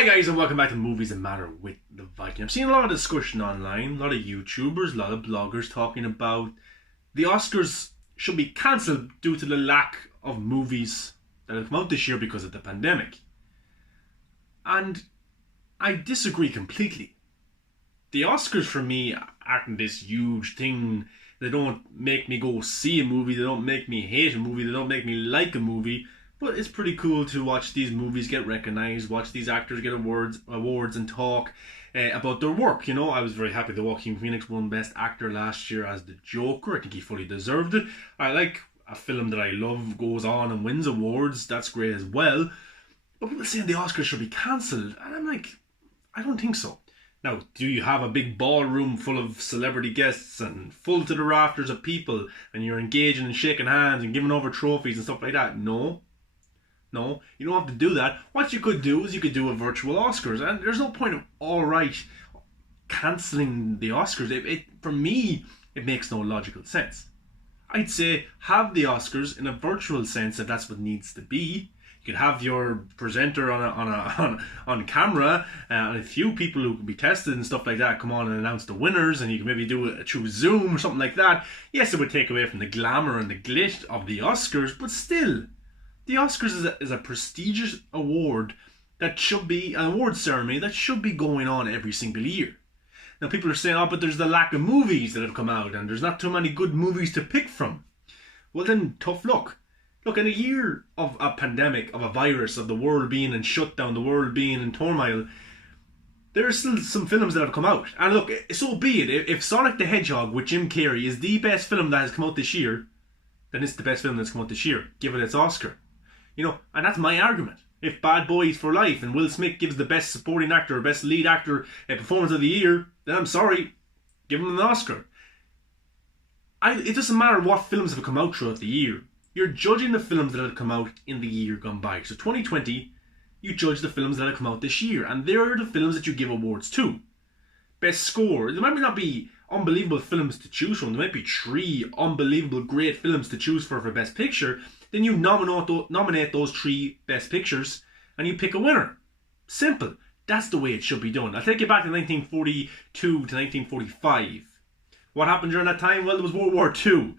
Hi guys and welcome back to Movies That Matter with the Viking. I'm seeing a lot of discussion online, a lot of YouTubers, a lot of bloggers talking about the Oscars should be cancelled due to the lack of movies that have come out this year because of the pandemic. And I disagree completely. The Oscars for me aren't this huge thing. They don't make me go see a movie, they don't make me hate a movie, they don't make me like a movie. But it's pretty cool to watch these movies get recognised, watch these actors get awards and talk about their work. You know, I was very happy that Joaquin Phoenix won Best Actor last year as the Joker. I think he fully deserved it. I like a film that I love goes on and wins awards. That's great as well. But people saying the Oscars should be cancelled. And I'm like, I don't think so. Now, do you have a big ballroom full of celebrity guests and full to the rafters of people and you're engaging and shaking hands and giving over trophies and stuff like that? No, you don't have to do that. What you could do is you could do a virtual Oscars, and there's no point of cancelling the Oscars. For me, it makes no logical sense. I'd say have the Oscars in a virtual sense if that's what needs to be. You could have your presenter on camera and a few people who can be tested and stuff like that come on and announce the winners, and you can maybe do it through Zoom or something like that. Yes, it would take away from the glamour and the glitz of the Oscars, but still. The Oscars is a prestigious award that should be an award ceremony that should be going on every single year. Now people are saying, but there's the lack of movies that have come out and there's not too many good movies to pick from. Well then, tough luck. Look, in a year of a pandemic, of a virus, of the world being in shutdown, the world being in turmoil, there are still some films that have come out. And look, so be it. If Sonic the Hedgehog with Jim Carrey is the best film that has come out this year, then it's the best film that's come out this year. Give it its Oscar. You know, and that's my argument. If Bad Boys for Life and Will Smith gives the best supporting actor or best lead actor a performance of the year, then I'm sorry, give him an Oscar. It doesn't matter what films have come out throughout the year. You're judging the films that have come out in the year gone by. So 2020, you judge the films that have come out this year, and they're the films that you give awards to. Best score. There might not be unbelievable films to choose from. There might be 3 unbelievable great films to choose for Best Picture. Then you nominate those 3 best pictures and you pick a winner. Simple. That's the way it should be done. I'll take you back to 1942 to 1945. What happened during that time? Well, there was World War II.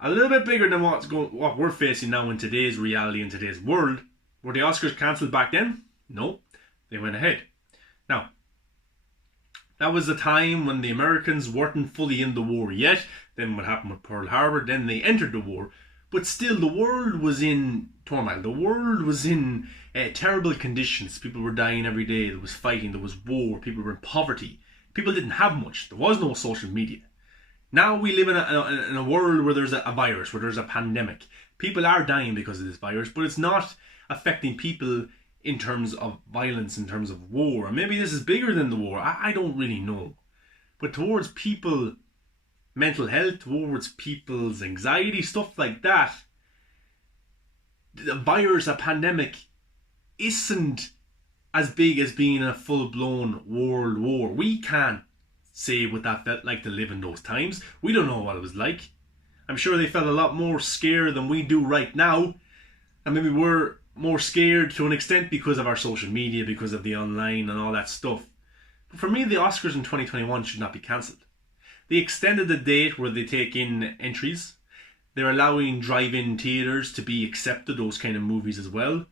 A little bit bigger than what we're facing now in today's reality, in today's world. Were the Oscars cancelled back then? No. They went ahead. Now, that was the time when the Americans weren't fully in the war yet. Then what happened with Pearl Harbor? Then they entered the war. But still, the world was in turmoil. The world was in terrible conditions. People were dying every day. There was fighting. There was war. People were in poverty. People didn't have much. There was no social media. Now we live in a world where there's a virus, where there's a pandemic. People are dying because of this virus, but it's not affecting people in terms of violence, in terms of war. And maybe this is bigger than the war. I don't really know. But towards people... mental health, towards people's anxiety, stuff like that, the virus, a pandemic, isn't as big as being a full-blown world war. We can't say what that felt like to live in those times. We don't know what it was like. I'm sure they felt a lot more scared than we do right now. And maybe we're more scared to an extent because of our social media, because of the online and all that stuff. But for me, the Oscars in 2021 should not be cancelled. They extended the date where they take in entries. They're allowing drive-in theatres to be accepted, those kind of movies as well.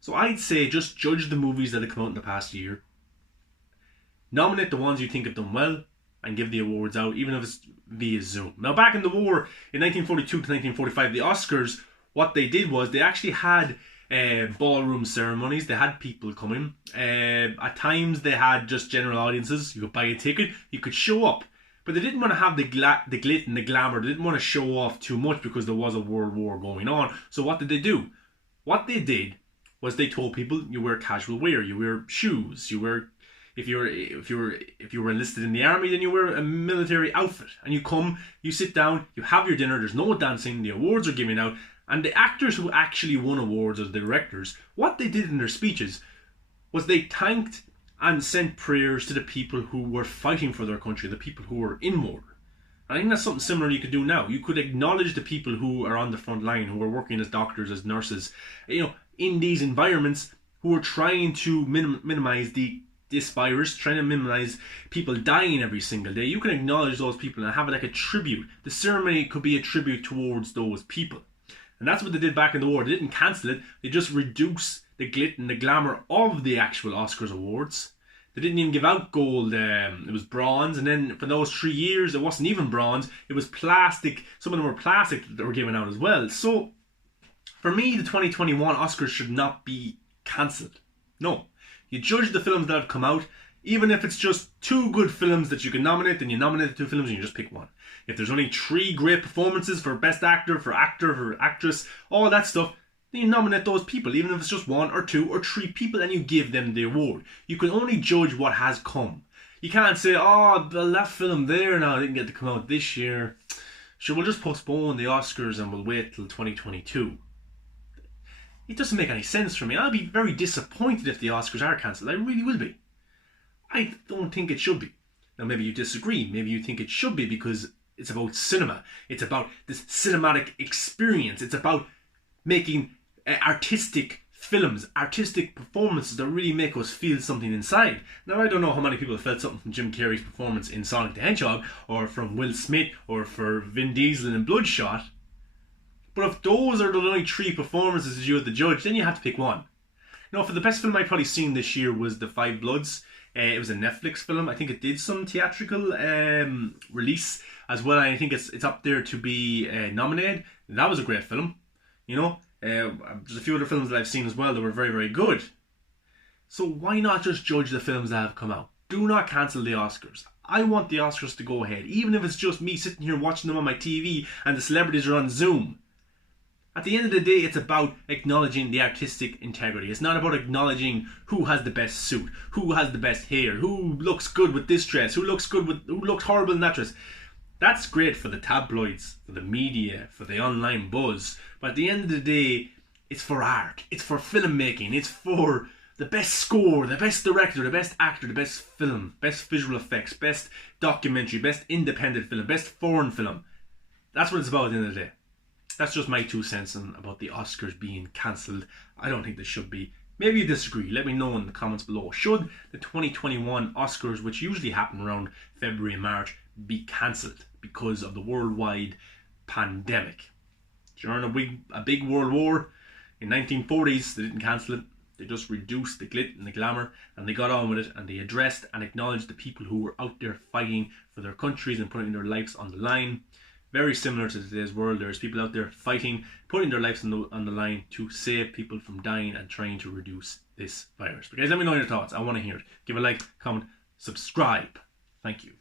So I'd say just judge the movies that have come out in the past year. Nominate the ones you think have done well and give the awards out, even if it's via Zoom. Now, back in the war, in 1942 to 1945, the Oscars, what they did was they actually had ballroom ceremonies. They had people coming. At times, they had just general audiences. You could buy a ticket. You could show up. But they didn't want to have the glit and the glamour. They didn't want to show off too much because there was a world war going on. So what did they do? What they did was they told people you wear casual wear, you wear shoes, you wear if you were enlisted in the army, then you wear a military outfit, and you come, you sit down, you have your dinner. There's no dancing. The awards are given out, and the actors who actually won awards, or the directors, what they did in their speeches was they thanked and sent prayers to the people who were fighting for their country, the people who were in war. And I think that's something similar you could do now. You could acknowledge the people who are on the front line, who are working as doctors, as nurses, in these environments who are trying to minimize this virus, trying to minimize people dying every single day. You can acknowledge those people and have it like a tribute. The ceremony could be a tribute towards those people. And that's what they did back in the war. They didn't cancel it. They just reduced the glit and the glamour of the actual Oscars awards. They didn't even give out gold. It was bronze. And then for those 3 years, it wasn't even bronze. It was plastic. Some of them were plastic that were given out as well. So for me, the 2021 Oscars should not be cancelled. No. You judge the films that have come out. Even if it's just 2 good films that you can nominate, then you nominate the 2 films and you just pick one. If there's only 3 great performances for best actor, for actress, all that stuff, then you nominate those people, even if it's just 1 or 2 or 3 people, and you give them the award. You can only judge what has come. You can't say, oh, that film there now didn't get to come out this year. Sure, we'll just postpone the Oscars and we'll wait till 2022. It doesn't make any sense for me. I'll be very disappointed if the Oscars are cancelled. I really will be. I don't think it should be. Now, maybe you disagree. Maybe you think it should be because it's about cinema. It's about this cinematic experience. It's about making artistic films, artistic performances that really make us feel something inside. Now, I don't know how many people felt something from Jim Carrey's performance in Sonic the Hedgehog, or from Will Smith, or for Vin Diesel in Bloodshot. But if those are the only 3 performances you have to judge, then you have to pick one. Now, for the best film I've probably seen this year was The Five Bloods. It was a Netflix film. I think it did some theatrical release as well. I think it's up there to be nominated. That was a great film. You know, there's a few other films that I've seen as well that were very, very good. So why not just judge the films that have come out? Do not cancel the Oscars. I want the Oscars to go ahead, even if it's just me sitting here watching them on my TV and the celebrities are on Zoom. At the end of the day, it's about acknowledging the artistic integrity. It's not about acknowledging who has the best suit, who has the best hair, who looks good with this dress, who looks horrible in that dress. That's great for the tabloids, for the media, for the online buzz. But at the end of the day, it's for art. It's for filmmaking. It's for the best score, the best director, the best actor, the best film, best visual effects, best documentary, best independent film, best foreign film. That's what it's about at the end of the day. That's just my 2 cents about the Oscars being cancelled. I don't think they should be. Maybe you disagree. Let me know in the comments below. Should the 2021 Oscars, which usually happen around February and March, be cancelled because of the worldwide pandemic? During a big world war in 1940s, they didn't cancel it. They just reduced the glit and the glamour, and they got on with it, and they addressed and acknowledged the people who were out there fighting for their countries and putting their lives on the line. Very similar to today's world. There's people out there fighting, putting their lives on the line to save people from dying and trying to reduce this virus. But guys, let me know your thoughts. I want to hear it. Give a like, comment, subscribe. Thank you.